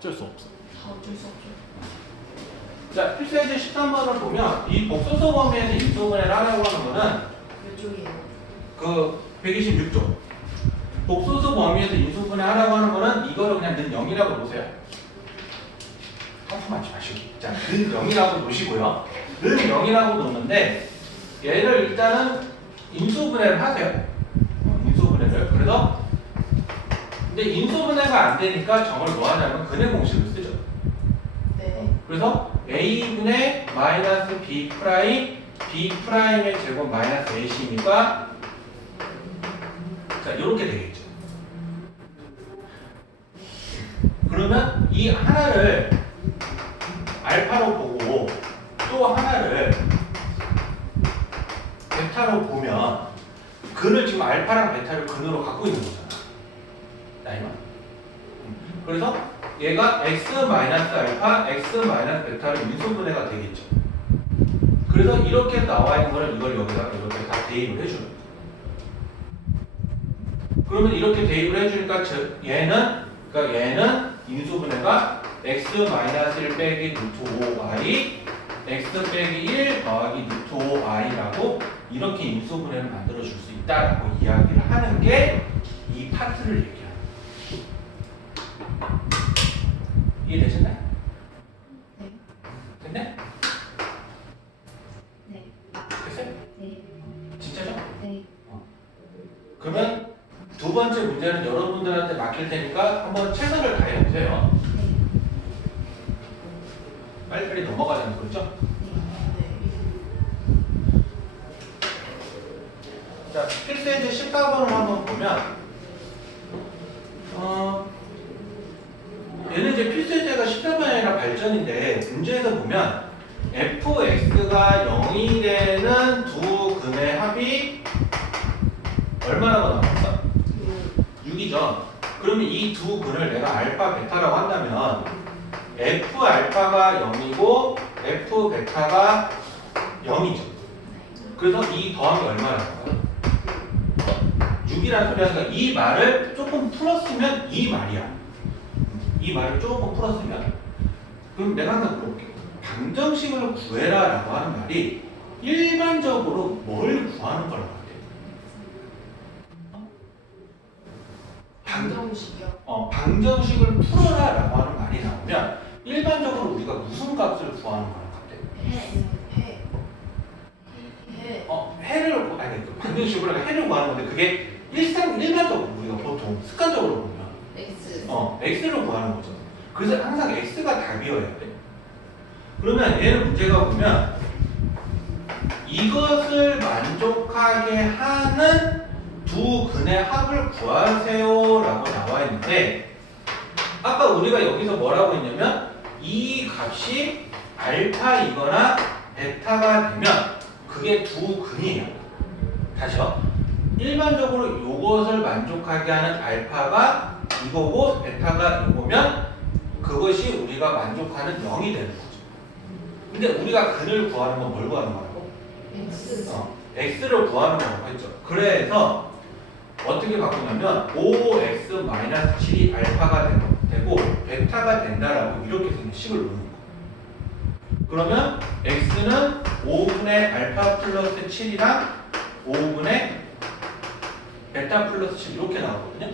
어쩔 수 없어. 다 어쩔 수 없죠. 자, 필수예제 13번을 보면 이 복소수 범위에서 인수분해를 하라고 하는 거는 몇 쪽이에요? 그 126조. 복소수 범위에서 인수분해 하라고 하는 거는 이거를 그냥 는 0이라고 놓으세요. 하품하지 마시고. 자, 는 0이라고 놓으시고요. 는 0이라고 놓는데 얘를 일단은 인수분해를 하세요. 인수분해를. 그래서 근데 인수분해가 안 되니까 정을 뭐 하냐면 근해 공식을 쓰죠. 네. 그래서 a분의 마이너스 b 프라임 b 프라임의 제곱 마이너스 ac니까 자 이렇게 되겠죠. 그러면 이 하나를 알파로 보고 또 하나를 베타로 보면 근을 지금 알파랑 베타를 근으로 갖고 있는 거잖아. 나이만. 그래서 얘가 x 마이너스 알파, x 마이너스 베타로 인수분해가 되겠죠. 그래서 이렇게 나와 있는 거를 이걸 여기다가 이렇게 다 대입을 해주는 거예요. 그러면 이렇게 대입을 해주니까 얘는 인수분해가 x 마이너스 1 빼기 루트 5y, x 빼기 1 더하기 루트 5y라고 이렇게 인수분해를 만들어 줄 수 있다라고 이야기를 하는 게 이 파트를 얘기해요. 이해되셨나요? 네. 됐네? 네. 됐어요? 네. 진짜죠? 네. 그러면 두 번째 문제는 여러분들한테 맡길 테니까 한번 최선을 다해보세요. 네. 빨리빨리 넘어가자는 거죠? 네. 자, 필수예제 14번을 한번 보면 얘는 이제 필수예제가 14번이 아니라 발전인데 문제에서 보면 fx가 0이 되는 두 근의 합이 얼마라고 나왔어? 6이죠. 그러면 이 두 근을 내가 알파, 베타라고 한다면 f 알파가 0이고 f 베타가 0이죠. 그래서 이 더하기 얼마라고? 6이라는 소리 하니까 이 말을 조금 풀었으면 이 말이야. 이 말을 조금 풀었으면 그럼 내가 항상 물어볼게. 방정식을 구해라 라고 하는 말이 일반적으로 뭘 구하는 거라고 할게? 방정식이요? 방정식을 풀어라 라고 하는 말이 나오면 일반적으로 우리가 무슨 값을 구하는 거라고 할게? 해를 아니 그 방정식으로 해를 구하는 건데 그게 일반적으로 우리가 보통 습관적으로 보면 X. x를 구하는 거죠. 그래서 항상 x가 답이어야 돼. 그러면 얘는 문제가 보면 이것을 만족하게 하는 두 근의 합을 구하세요 라고 나와 있는데 아까 우리가 여기서 뭐라고 했냐면 이 값이 알파이거나 베타가 되면 그게 두 근이에요. 다시요. 일반적으로 이것을 만족하게 하는 알파가 이거고 베타가 이거면 그것이 우리가 만족하는 0이 되는 거죠. 근데 우리가 근을 구하는 건 뭘 구하는 거라고? X. x를 구하는 거라고 했죠. 그래서 어떻게 바꾸냐면 5x-7이 알파가 되고 베타가 된다라고 이렇게 생긴 식을 놓는 거예요. 그러면 x는 5분의 알파 플러스 7이랑 5분의 베타 플러스 7 이렇게 나오거든요.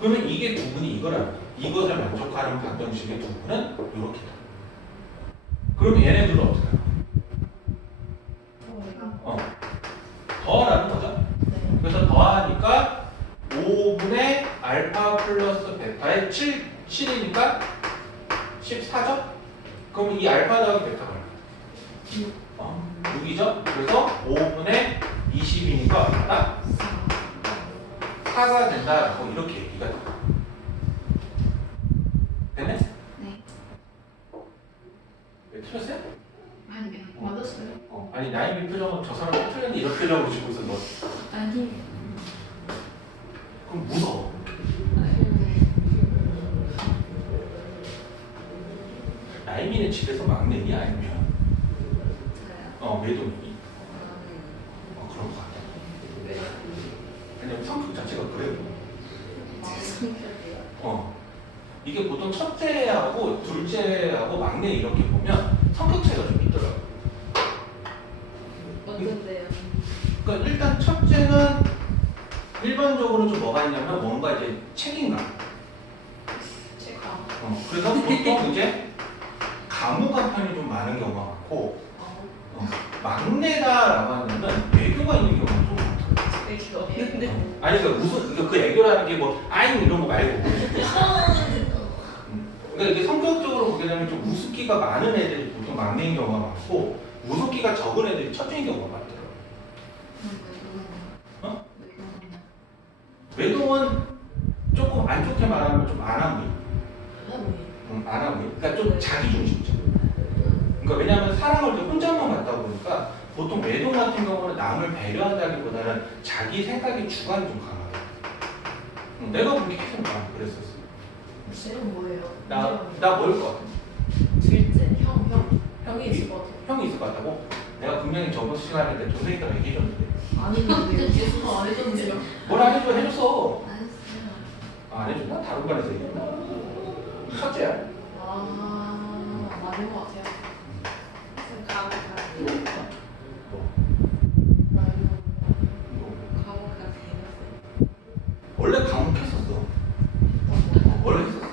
그러면 이게 두 분이 이거라고. 이것을 만족하는 방정식의 두 분은 이렇게다. 그럼 얘네들은 어떻게 할까? 더하라는 거죠. 네. 그래서 더하니까 5분의 알파 플러스 베타의 7이니까 14죠? 그럼 이 알파 더하기 베타가 얼마야? 6이죠? 그래서 5분의 20이니까 얼마다? 4가 된다라고 이렇게 얘기가 돼요. 됐네? 네. 왜 틀렸어요? 아니, 맞았어요. 아니 나이미 표정은 저 사람 틀렸는데 이런 표정을 지고 있어 너. 아니. 그럼 무서워. 나이미는 집에서 막내니 아니면 외동이니? 그런 거 같아. 왜냐면 성격 자체가 그래요. 성격이요? 이게 보통 첫째하고 둘째하고 막내 이렇게 보면 성격 차이가 좀 있더라고요. 어떤데요? 그러니까 일단 첫째는 일반적으로 좀 뭐가 있냐면 뭔가 이제 책임감. 체감. 그래서 보통 이제 가무가 편이 좀 많은 경우가 많고 막내다라고 하면은 애교가 있는 경우가 좀 많더라고요. 되게 어렵는데. 아니 그러니까 무슨 그 애교라는 게 뭐 아잉 이런 거 말고 그러니까 이게 성격적으로 보게 되면 좀 우습기가 많은 애들이 보통 막내인 경우가 많고 우습기가 적은 애들이 첫째인 경우가 많더라고요. 어? 외동은 조금 안 좋게 말하면 좀 안하무이. 안하무이. 그러니까 좀 자기중심적. 그러니까 왜냐하면 사랑을 좀 혼자만 받다 보니까 보통 외동 같은 경우는 남을 배려한다기보다는 자기 생각의 주관이 좀 강하다. 내가 보기 계속 그랬었어. 쟤는 뭐예요? 나 뭐일 것 같아? 둘째, 형이 있을 것 같아요. 형이 있을 것 같다고? 내가 분명히 저번 시간에 때 조세이가 얘기해줬는데 아닌데 예수가 안 해줬는데요? 뭘 안 해줘? 해줬어. 안 했어요. 안 해줬나? 다른 반에서 얘기했나? 첫째야. 맞는 것 같아요. 원래 감옥했었어. 원래 했었어.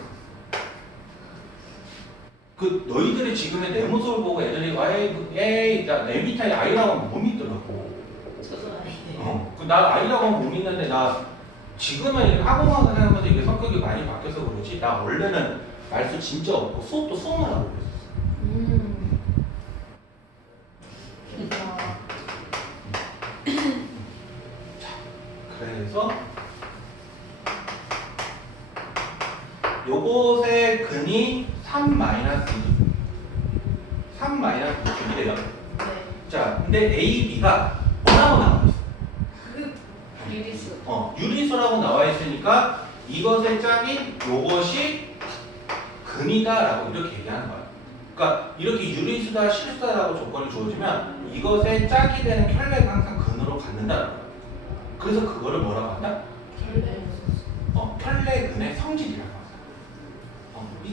그 너희들이 지금의 내 모습을 보고 애들이 에이 내 밑에 아이라고 하면 못 믿더라고. 저도 아니에요. 나 아이라고 하면 못 믿는데 나 지금은 이렇게 학원만 하면서 이게 성격이 많이 바뀌어서 그러지. 나 원래는 말수 진짜 없고 수업도 수업만 하고 그랬었어. 그래서 요것의 근이 3-2. 3-2이래요. 네. 자, 근데 A, B가 뭐라고 나와 있어? 유리수. 유리수라고 나와 있으니까 이것의 짝인 요것이 근이다라고 이렇게 얘기하는 거야. 그러니까 이렇게 유리수다, 실수다라고 조건이 주어지면 이것의 짝이 되는 켤레가 항상 근으로 갖는다라는 거야. 그래서 그거를 뭐라고 한다? 켤레근의 성질이라고 하죠.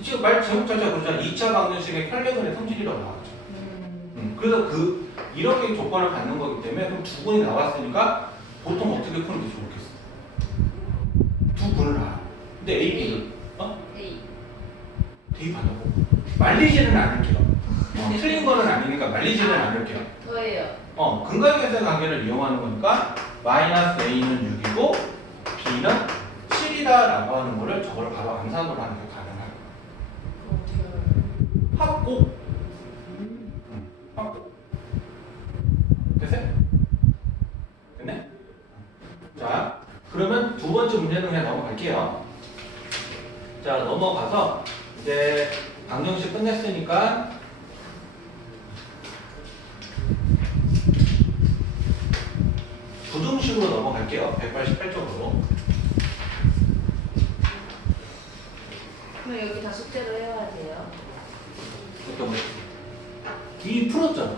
지금 말 제목 자체가 그러잖아. 2차 방정식의 켤레근의 성질이라고 나왔죠. 그래서 이렇게 조건을 갖는 거기 때문에 그럼 두 분이 나왔으니까 보통 어떻게 푸는 게 좋겠어? 두 분을 알아. 근데 A, B를 A. 대입한다고? 말리지는 않을게요. 틀린 거는 아니니까 말리지는 않을게요. 더해요. 근각계수의 관계를 이용하는 거니까 마이너스 A는 6이고 B는 7이다라고 하는 거를 저걸 바로 암산으로 하는 게 가능해요. 합곡. 합곡. 됐어요? 됐네? 자, 그러면 두 번째 문제는 그냥 넘어갈게요. 자, 넘어가서 이제 방정식 끝냈으니까 부등식으로 넘어갈게요. 188쪽으로. 그럼 여기 다 숙제로 해야 돼요. 어떤 거? 이 풀었잖아.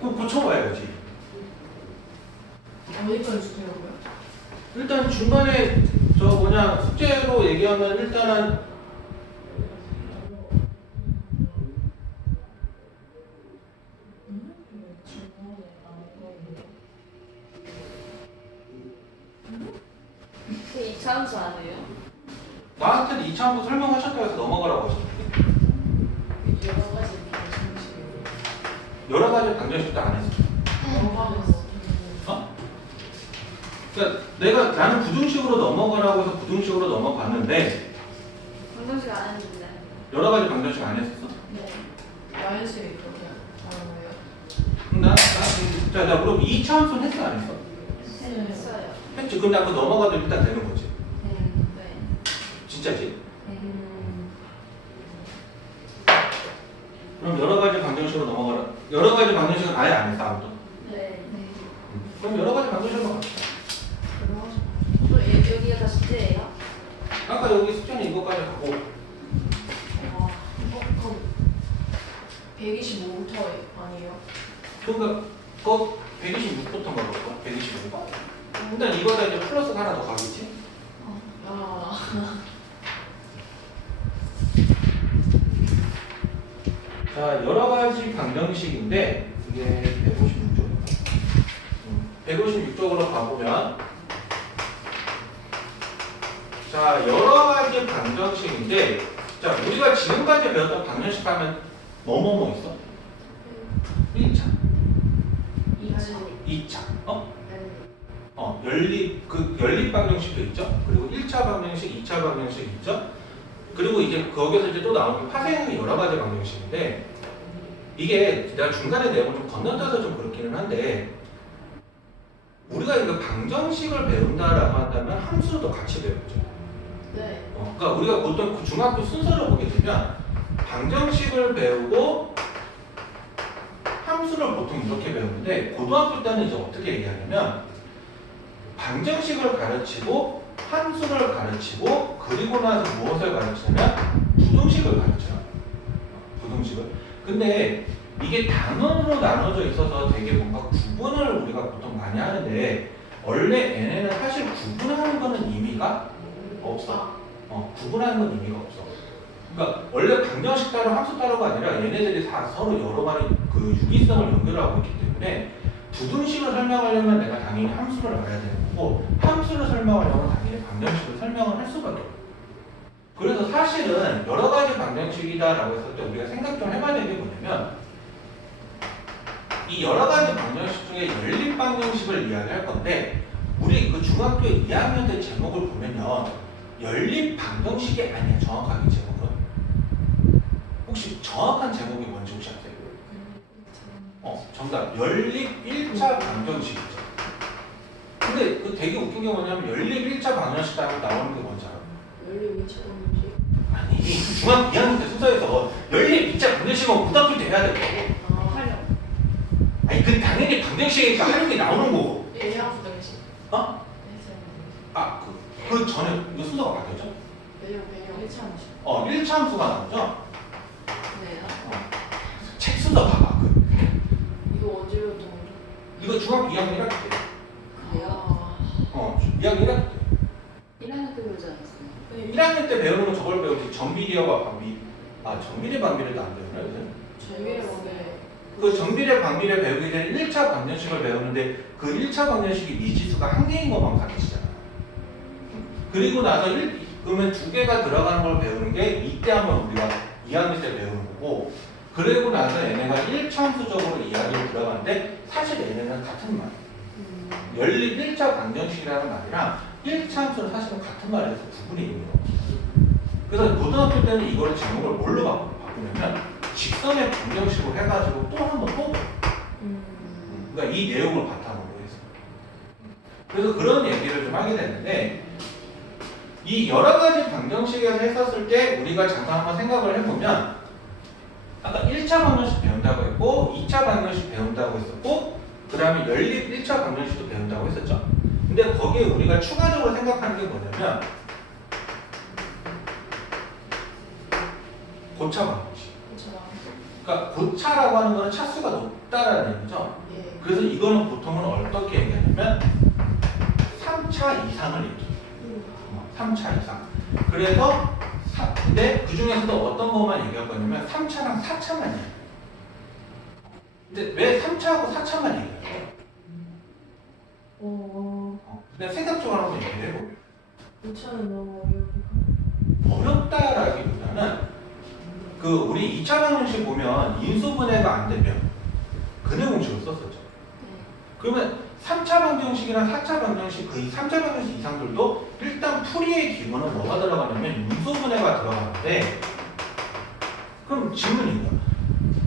그거 고쳐봐야지. 어디까지 숙제라고요? 일단 중간에 숙제로 얘기하면 일단은 그 2차 함수 아니에요? 나한테는 2차함수 설명하셨다고 해서 넘어가라고 하셨는데 여러 가지 방정식이에요. 여러 가지 방정식도 안 했어. 그러니까 나는 부등식으로 넘어가라고 해서 부등식으로 넘어갔는데 방정식 안 했는데. 여러 가지 방정식 안 했었어? 네. 마이너스 그렇게 하는 거예요? 자, 그럼 2차 함수는 했어 안 했어? 했어요. 했지. 그럼 나 그거 넘어가도 일단 되는 거지. 네. 진짜지? 그럼 여러 가지 방정식으로 넘어가라. 여러 가지 방정식은 아예 안 했어 아무도. 네. 그럼 여러 가지 방정식으로 갑시다. 또 여기가 다 숙제예요? 아까 여기 숙제는 이거까지 하고 그럼 125부터 아니에요? 그러니까 그 126부터 먹을까? 125가? 일단 이거다 이제 플러스가 하나 더 가겠지? 자, 여러 가지 방정식인데 이게 156쪽으로 가보면 자, 여러 가지 방정식인데 자, 우리가 지금까지 배웠던 방정식 하면 뭐뭐뭐 있어? 1차, 2차, 연립 방정식도 있죠. 그리고 1차 방정식, 2차 방정식 있죠. 그리고 이제 거기서 이제 또 나오는 게 파생형의 여러 가지 방정식인데 이게 내가 중간에 내용을 좀 건너뛰어서 좀 그렇기는 한데 우리가 이거 방정식을 배운다라고 한다면 함수도 같이 배우죠. 네. 그러니까 우리가 보통 그 중학교 순서를 보게 되면 방정식을 배우고 함수를 보통 이렇게 배우는데 고등학교 때는 이제 어떻게 얘기하냐면 방정식을 가르치고 함수를 가르치고 그리고 나서 무엇을 가르치냐면 부등식을 가르쳐요. 부등식을. 근데 이게 단원으로 나눠져 있어서 되게 뭔가 구분을 우리가 보통 많이 하는데 원래 얘네는 사실 구분하는 거는 의미가 없어. 구분하는 건 의미가 없어. 그러니까 원래 방정식 따로 함수 따로가 아니라 얘네들이 다 서로 여러 마리 그 유기성을 연결하고 있기 때문에 부등식을 설명하려면 내가 당연히 함수를 알아야 되는 거고 함수를 설명하려면 당연히 방정식을 설명을 할 수밖에 없어. 그래서 사실은 여러 가지 방정식이다라고 했을 때 우리가 생각 좀 해봐야 되는 게 뭐냐면 이 여러 가지 방정식 중에 연립 방정식을 이야기할 건데 우리 그 중학교 2학년 때 제목을 보면요 연립 방정식이 아니야 정확하게 제목은. 혹시 정확한 제목이 뭔지 혹시 아세요? 정답. 연립 1차 방정식이죠. 근데 그 되게 웃긴 게 뭐냐면 연립 1차 방정식 하면 나오는 게 뭔지 알아요? 연립 2차 방정식? 아니 중학교 2학년 때 순서에서 연립 2차 방정식은 고등학교 때 해야 될 거고. 활용. 아니 그 당연히 방정식이니까 활용이 나오는 거고. 배양 방정식. 그 전에 이거 순서가 바뀌었죠? 배양 1차 방정식. 1차 함수가 나오죠? 네. 책 순서 봐봐. 이거 언제 배웠던 거죠? 이거 중학교 2학년 1학기 때. 그래요? 2학년 1학기 때. 1학년 때 배우지 않았어요? 네, 1학년 때 배우는 건 저걸 배우지. 정비례와 방비. 정비례 방비례도 안 배우나 요새? 정비례 방비례. 그 정비례 방비례 배우기 전에 1차 방정식을 배우는데 그 1차 방정식이 미지수가 한 개인 것만 가르치잖아. 그리고 나서 그러면 두 개가 들어가는 걸 배우는 게 이때 한번 우리가 2학년 때 배우는 거고 그리고 나서 얘네가 1차함수적으로 이야기를 들어가는데 사실 얘네는 같은 말. 연립 1차 방정식이라는 말이랑 1차함수는 사실은 같은 말에서 구분이 있는 거. 그래서 고등학교 때는 이걸 제목을 뭘로 바꾸냐면 직선의 방정식으로 해가지고 또 한 번 또 그러니까 이 내용을 바탕으로 해서 그래서 그런 얘기를 좀 하게 되는데 이 여러 가지 방정식에서 했었을 때 우리가 잠깐 한번 생각을 해보면 아까 1차 방정식 배운다고 했고 2차 방정식 배운다고 했었고 그 다음에 연립 1차 방정식도 배운다고 했었죠. 근데 거기에 우리가 추가적으로 생각하는 게 뭐냐면 고차 방정식. 그러니까 고차라고 하는 거는 차수가 높다라는 얘기죠. 예. 그래서 이거는 보통은 어떻게 얘기하냐면 3차 이상을 얘기해요. 3차 이상. 그래서 근데 그 중에서도 어떤 것만 얘기할 거냐면 3차랑 4차만 얘기해요. 근데 왜 3차하고 4차만 얘기해요? 그냥 생각적으로 한번 얘기를 해볼게요. 2차는 너무 어려워. 어렵다라기보다는 그 우리 2차 방정식 보면 인수분해가 안 되면 근해 공식을 썼었죠. 그러면 3차 방정식이나 4차 방정식, 그 3차 방정식 이상들도 일단 풀이의 기본은 뭐가 들어가냐면 인수분해가 들어가는데 그럼 질문입니다.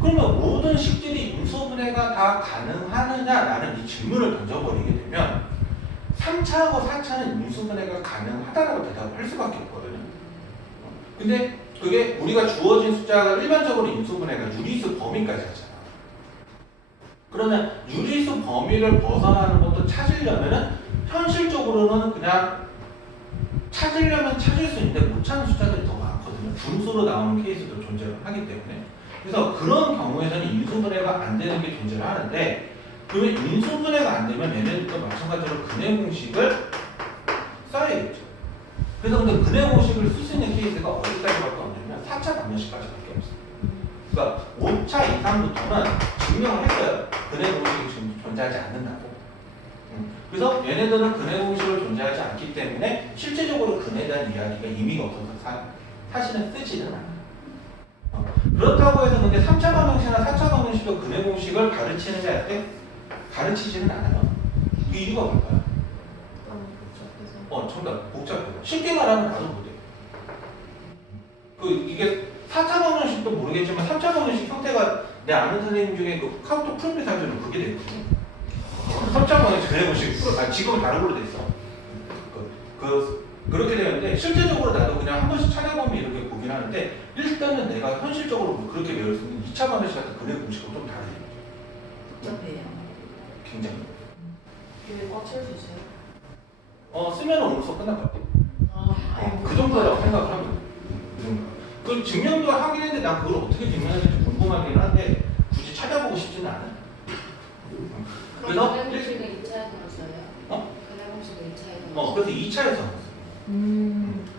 그러면 모든 식들이 인수분해가 다 가능하느냐라는 이 질문을 던져버리게 되면 3차하고 4차는 인수분해가 가능하다라고 대답을 할 수밖에 없거든요. 근데 그게 우리가 주어진 숫자가 일반적으로 인수분해가 유리수 범위까지 하잖아. 그러면 유리수 범위를 벗어나는 것도 찾으려면은 현실적으로는 그냥 찾으려면 찾을 수 있는데 못 찾는 숫자들이 더 많거든요. 분수로 나오는 케이스도 존재를 하기 때문에. 그래서 그런 경우에서는 인수분해가 안 되는 게 존재를 하는데 그러면 인수분해가 안 되면 얘네들도 마찬가지로 근해 공식을 써야겠죠. 그래서 근데 근해 공식을 쓸 수 있는 케이스가 어디까지밖에 없냐면 4차 방정식까지밖에 없어요. 그러니까 5차 이상부터는 증명을 했어요. 근해 공식이 존재하지 않는다고. 그래서 얘네들은 근해 공식을 존재하지 않기 때문에 실제적으로 근해에 대한 이야기가 의미가 없어서 사실은 쓰지는 않아요. 그렇다고 해서 근데 3차 방정식이나 4차 방정식도 근해 공식을 가르치느냐 할 때 가르치지는 않아요. 그 이유가 뭘까요? 정답. 복잡해서. 쉽게 말하면 나도 못해. 이게 4차 방정식도 모르겠지만 3차 방정식 형태가 내 아는 선생님 중에 그 카운터 프로필 사주는 그게 되거든요. 3차 방정식 근해 공식 지금은 다른 걸로 돼 있어. 그렇게 되는데 실제적으로 나도 그냥 한 번씩 찾아보면 이렇게 보긴 하는데 일단은 내가 현실적으로 그렇게 배울 수 있는 2차 방정식 같은 근해 공식은 좀 다르죠. 복잡해요. 굉장히. 이거 꽉 채울 수 있어요? 쓰면 오늘 수업 끝날 것 같아요. 아이고. 그 정도라고 생각을 합니다. 그 정도. 그 증명도 하긴 했는데 난 그걸 어떻게 증명해야 될지 궁금하긴 한데 굳이 찾아보고 싶지는 않아요. 그래서 근해 공식은 2차에서 넣었어요? 근해 공식은 2차에서 넣었어요? 그래서 2차에서 넣었어요.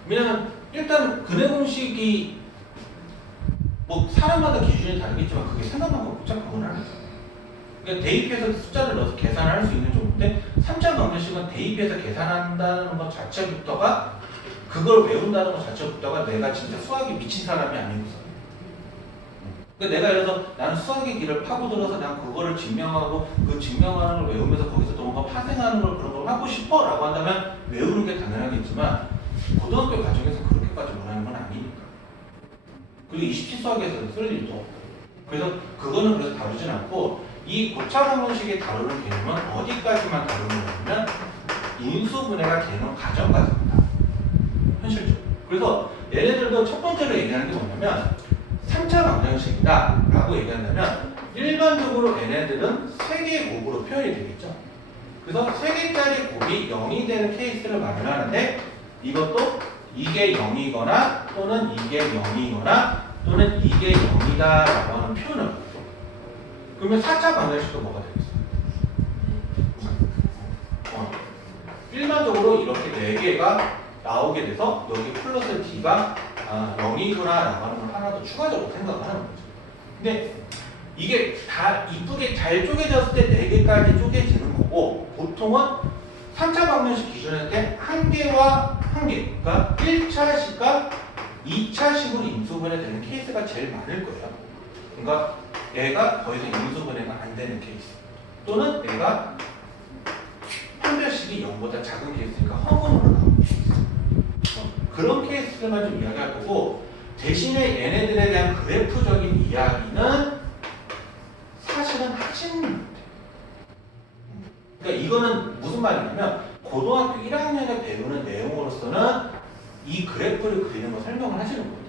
왜냐면 일단 근해 공식이 뭐 사람마다 기준이 다르겠지만 그게 생각만큼 복잡한 건 아니에요. 그러니까 대입해서 숫자를 넣어서 계산을 할 수 있는 정도인데 3차 방정식은 대입해서 계산한다는 것 자체부터가 그걸 외운다는 것 자체부터가 내가 진짜 수학에 미친 사람이 아니고서 그러니까 내가 예를 들어서 나는 수학의 길을 파고들어서 난 그거를 증명하고 그 증명하는 걸 외우면서 거기서 또 뭔가 파생하는 걸 그런 걸 하고 싶어 라고 한다면 외우는 게 당연하겠지만 고등학교 과정에서 그렇게까지 원하는 건 아니니까 그리고 27수학에서는 쓸 일도 없고 그래서 그거는 그래서 다루진 않고 이 고차 방정식이 다루는 개념은 어디까지만 다루는 거냐면 인수분해가 되는 과정까지입니다. 현실적으로. 그래서 얘네들도 첫 번째로 얘기하는 게 뭐냐면 3차 방정식이다 라고 얘기한다면 일반적으로 얘네들은 3개의 곱으로 표현이 되겠죠. 그래서 3개짜리 곱이 0이 되는 케이스를 말을 하는데 이것도 이게 0이거나 또는 이게 0이거나 또는 이게 0이다 라고 하는 표현을 하죠. 그러면 4차 방정식도 뭐가 되겠어요? 일반적으로 이렇게 4개가 나오게 돼서 여기 플러스 D가 0이구나 라고 하는 걸 하나 더 추가적으로 생각을 하는 거죠. 근데 이게 다 이쁘게 잘 쪼개졌을 때 4개까지 쪼개지는 거고 보통은 3차 방정식 기준일 때 1개와 1개 그러니까 1차식과 2차식으로 인수분해되는 케이스가 제일 많을 거예요. 그러니까 얘가 더 이상 인수분해가 안 되는 케이스 또는 얘가 판별식이 0보다 작은 케이스니까 허문으로 나오는 케이스 그런 케이스들만 좀 이야기할 거고 대신에 얘네들에 대한 그래프적인 이야기는 사실은 하지는 못해요. 그러니까 이거는 무슨 말이냐면 고등학교 1학년에 배우는 내용으로서는 이 그래프를 그리는 거 설명을 하시는 거예요.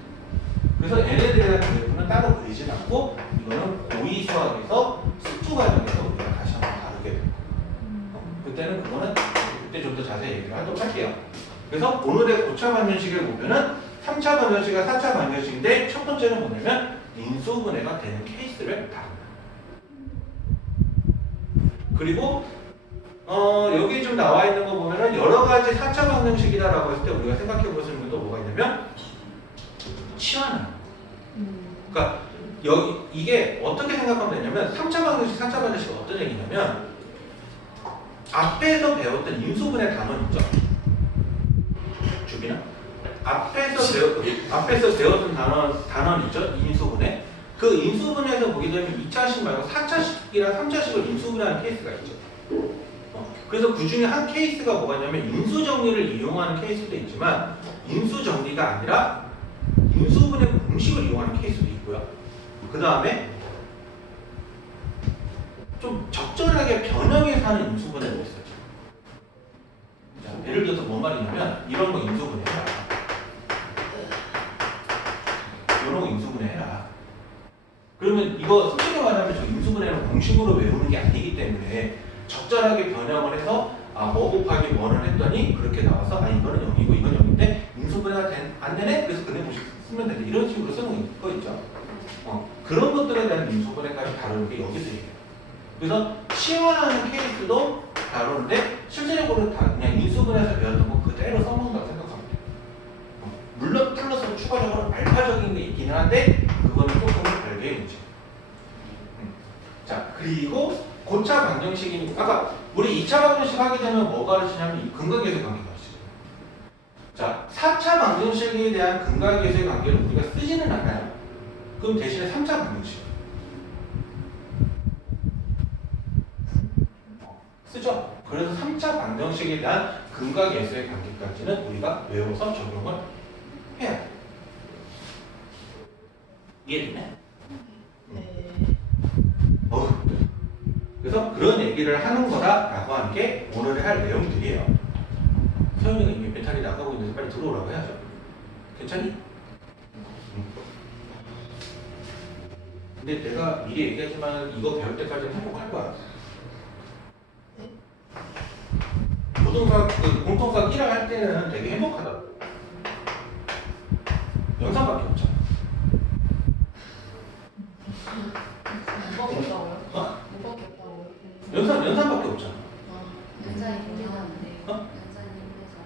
그래서 얘네들에 대한 그래프는 따로 그리진 않고 이거는 고2 수학에서 숙주 과정에서 우리가 다시 한번 다루게 될 거예요. 그때는 그거는 그때 좀 더 자세히 얘기를 하도록 할게요. 그래서 오늘의 고차 방정식의 목표는 3차 방정식과 4차 방정식인데 첫 번째는 뭐냐면 인수분해가 되는 케이스를 다룬다. 그리고 여기 좀 나와 있는 거 보면은 여러 가지 4차 방정식이다라고 했을 때 우리가 생각해 볼 수 있는 것도 뭐가 있냐면 치환하는 거. 그러니까 이게 어떻게 생각하면 되냐면 3차 방정식, 4차 방정식은 어떤 얘기냐면 앞에서 배웠던 인수분해 단원 있죠? 주빈아? 앞에서 배웠던 단원 있죠? 인수분해. 그 인수분해에서 보게 되면 2차식 말고 4차식이랑 3차식을 인수분해하는 케이스가 있죠. 그래서 그 중에 한 케이스가 뭐가 있냐면 인수정리를 이용하는 케이스도 있지만 인수정리가 아니라 인수분해 공식을 이용하는 케이스도 있고요. 그 다음에 좀 적절하게 변형해서 하는 인수분해도 있어요. 자, 예를 들어서 뭔 말이냐면 이런 거 인수분해해라. 이런 거 인수분해해라. 그러면 이거 솔직히 말하면 저 인수분해는 공식으로 외우는 게 아니기 때문에 적절하게 변형을 해서 뭐 곱하기 뭐를 했더니 그렇게 나와서 이거는 0이고 이건 0인데 인수분해가 안 되네? 그래서 근해 공식 쓰면 되는데 이런 식으로 쓰는 거 있죠. 그런 것들에 대한 인수분해까지 다루는 게 여기서 얘기해요. 그래서 치환하는 케이스도 다루는데 실제적으로 다 그냥 인수분해에서 배웠던 거 그대로 써먹는다고 생각하면 돼요. 물론 플러스로 추가적으로 알파적인 게 있기는 한데 그거는 조금 별개의 그리고 고차 방정식이니까 아까 우리 2차 방정식 하게 되면 뭐가 가르치냐면 이 근각계수의 관계가 가르쳐요. 자, 4차 방정식에 대한 근각계수의 관계를 우리가 쓰지는 않아요. 그럼 대신에 3차 방정식 쓰죠. 그래서 3차 방정식에 대한 근각계수의 관계까지는 우리가 외워서 적용을 해야 돼요. 이해됐네? 네. 그래서 그런 얘기를 하는 거다라고 하는 게 오늘 할 내용들이에요. 서윤이가 이미 멘탈이 나가고 있는데 빨리 들어오라고 해야죠. 괜찮니? 근데 내가 미리 얘기하지만 이거 배울 때까지는 행복할 거야. 부동사, 공통사 1학 할 때는 되게 행복하다고. 영상밖에 없잖아. 뭐밖에 없다고요? 어? 뭐밖에 없다고요? 연산밖에 없잖아. 연산이 힘들었는데 어? 연산이 힘들잖아.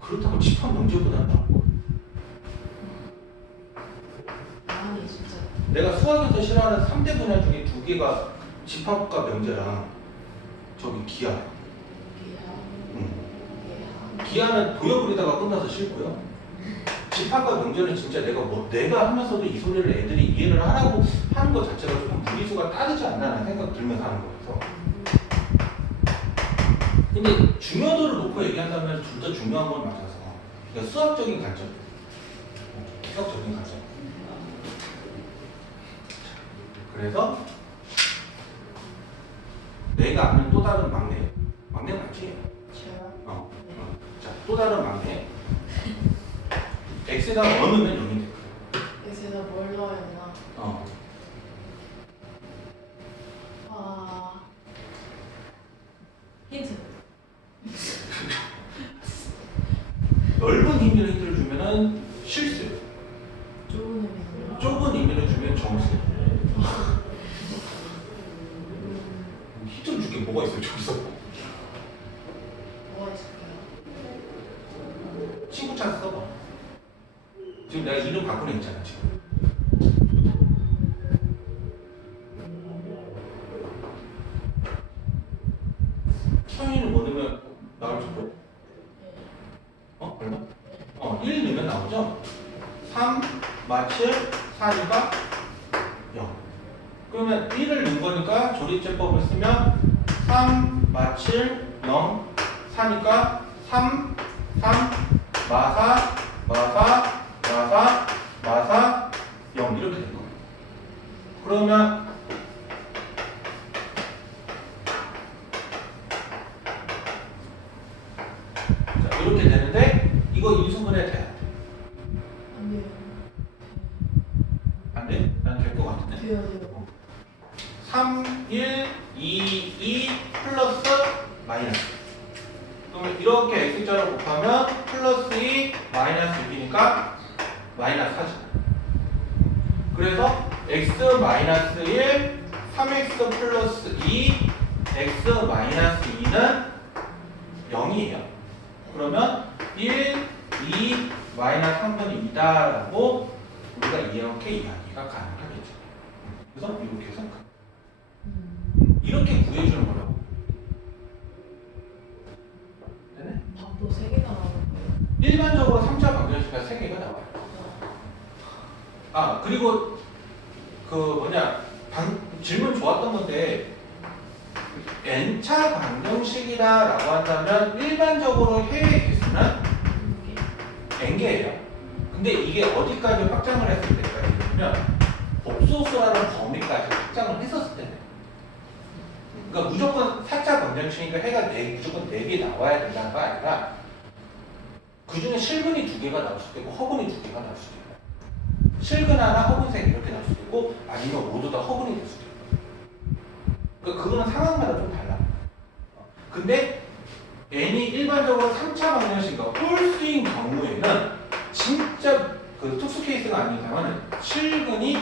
그렇다고 집합 명제보다는 나을 거야. 아니 진짜. 내가 수학에서 싫어하는 3대 분야 중에 2개가 집합과 명제랑 저기 기하. 기하는 보여버리다가 끝나서 싫고요. 집합과 명제는 진짜 내가 하면서도 이 소리를 애들이 이해를 하라고 하는 것 자체가 조금 무리수가 따르지 않나라는 생각 들면서 하는 거여서. 근데 중요도를 놓고 얘기한다면 둘 다 중요한 건 맞아서. 그러니까 수학적인 관점. 수학적인 관점. 그래서 내가 아는 또 다른 막내 맞지? 저요? 자, 또 다른 막내. x에다 넣으면 0이 돼. 여기서 뭘 넣어야 되나? 힌트. 넓은 의미를 힌트를 주면은 실수. 좁은 의미는? 좁은 의미를 주면 정수. 힌트를 줄게 뭐가 있어요, 저기서? 뭐가 있을까요? 친구 찾아 써봐. 지금 내가 이름 바꾸는 애 있잖아, 지금. 성인은 뭐 넣으면 나올 줄 몰라? 얼마? 1 넣으면 나오죠? 3, 마칠, 4니까 0. 그러면 1을 넣은 거니까 조리제법을 쓰면 3, 마칠, 0, 4니까 3, 3, 마사, 마사, 마사, 마사, 0 이렇게 된 거예요. 그러면 자, 이렇게 되는데 이거 인수분해 돼야 돼. 안 돼요. 안 돼? 난 될 것 같은데. 돼요. 3, 1, 2, 2 플러스 마이너스. 그러면 이렇게 x자를 곱하면 플러스 2 마이너스 6이니까 마이너스 4죠. 그래서 x 마이너스 1, 3x 플러스 2, x 마이너스 2는 0이에요. 그러면 1, 2 마이너스 3분의 2다라고 우리가 이렇게 이야기가 가능하겠죠. 그래서 이렇게 해서 이렇게 구해주는 거라고. 되네? 답도 3개가 나오는 거예요. 일반적으로 3차 방정식가 3개가 나와요. 아, 그리고 질문 좋았던 건데 n차 방정식이다라고 한다면 일반적으로 해외 개수는 n개예요. 근데 이게 어디까지 확장을 했을 때까지냐면 법소수라는 범위까지 확장을 했었을 때는 그러니까 무조건 4차 방정식이니까 해가 무조건 4개 나와야 된다는 거 아니라 그 중에 실근이 2개가 나올 수도 있고 허근이 2개가 나올 수도 있고 실근 하나 허근 3개 이렇게 나올 수도 있고 아니면 모두 다 허근이 될 수도 있고 그러니까 그거는 상황마다 좀 달라. 근데 n이 일반적으로 3차 방정식과 홀수인 경우에는 진짜 그 특수 케이스가 아닌 이상은 실근이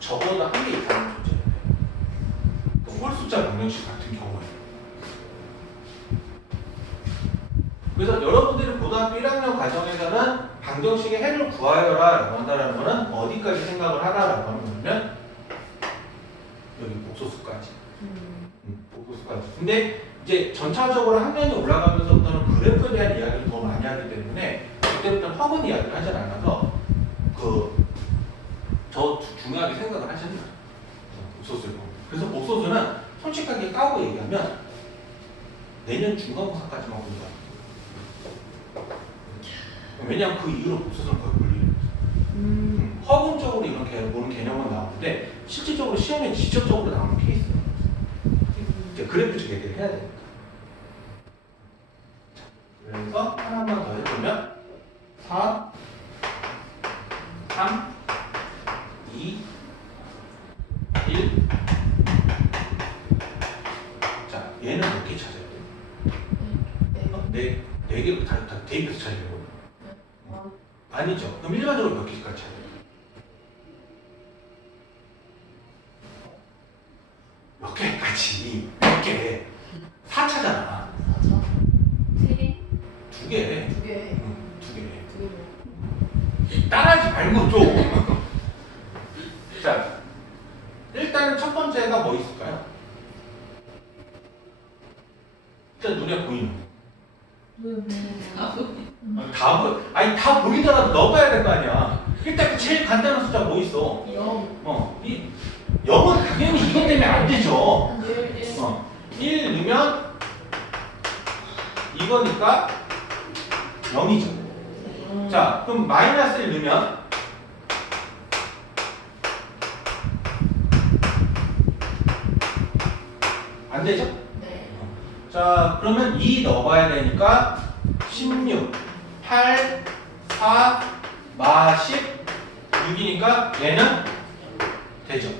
적어도 1개 이상은 존재해야 돼요. 그 홀수자 방정식 같은 경우에. 그래서 여러분들이 고등학교 1학년 과정에서는 방정식의 해를 구하여라 라고 한다는 거는 어디까지 생각을 하라라고 하는 거냐면 여기 복소수까지. 복소수까지. 근데 이제 전차적으로 학년이 올라가면서부터는 그래프에 대한 이야기를 더 많이 하기 때문에 그때부터는 허근 이야기를 하지 않아서 저 중요하게 생각을 하시는 거예요. 복소수를 보면. 그래서 복소수는 솔직하게 까고 얘기하면 내년 중간고사까지만 본다. 왜냐하면 그 이후로 복소수는 거의 볼 일이 없어요. 허근적으로 이런 보는 개념은 나오는데 실질적으로 시험에 직접적으로 나오는 케이스예요. 이제 그래프식 얘기를 해야 됩니다. 그래서 하나만 더 해보면 4, 3, 2, 1. 자, 얘는 몇 개 찾아야 돼요? 네 개로 다 대입해서 찾으려고. 아니죠. 그럼 일반적으로 몇 개까지 찾아야 돼요? 몇 개까지? 몇 개? 4차잖아. 3개? 2개. 2개. 2개. 따라하지 말고 좀. 자, 일단은 첫 번째가 뭐 있을까요? 일단 눈에 보이는 다 보이더라도 넣어봐야 될 거 아니야. 일단 제일 간단한 숫자 뭐 있어? 0. 이 0은 당연히 이것 때문에 안 되죠. 1. 1 넣으면 이거니까 0이죠. 자, 그럼 마이너스 1 넣으면 안 되죠? 네. 자, 그러면 2 넣어봐야 되니까 16, 8, 4, 마 10, 6이니까 얘는 되죠.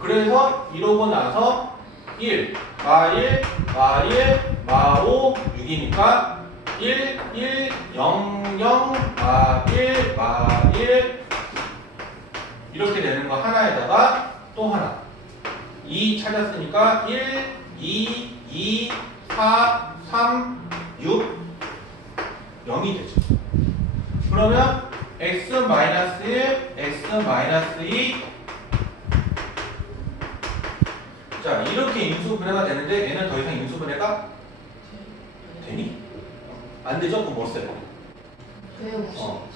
그래서 이러고 나서 1, 마 1, 마 1, 마 5, 6이니까 1, 1, 0, 0, 마 1, 마 1 이렇게 되는 거 하나에다가 또 하나 2 찾았으니까 1, 2, 2, 4, 3, 6, 0이 되죠. 그러면 x-1, x-2 자, 이렇게 인수분해가 되는데 얘는 더 이상 인수분해가 되니? 안 되죠? 그럼 뭐 써요?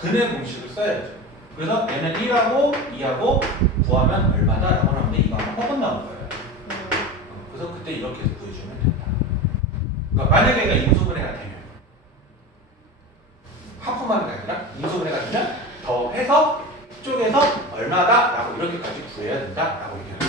근의 공식을 써야죠. 그래서 얘는 1하고 2하고 구하면 얼마다? 라고 하는데 이거 아마 허건 나올 거예요. 그래서 그때 이렇게 해서 구해주면 된다. 그러니까 만약에 얘가 인수분해가 되면 하품하는 게 아니라 인수분해가 되면 더 해서 쪽에서 얼마다? 라고 이렇게까지 구해야 된다. 라고 얘기해요.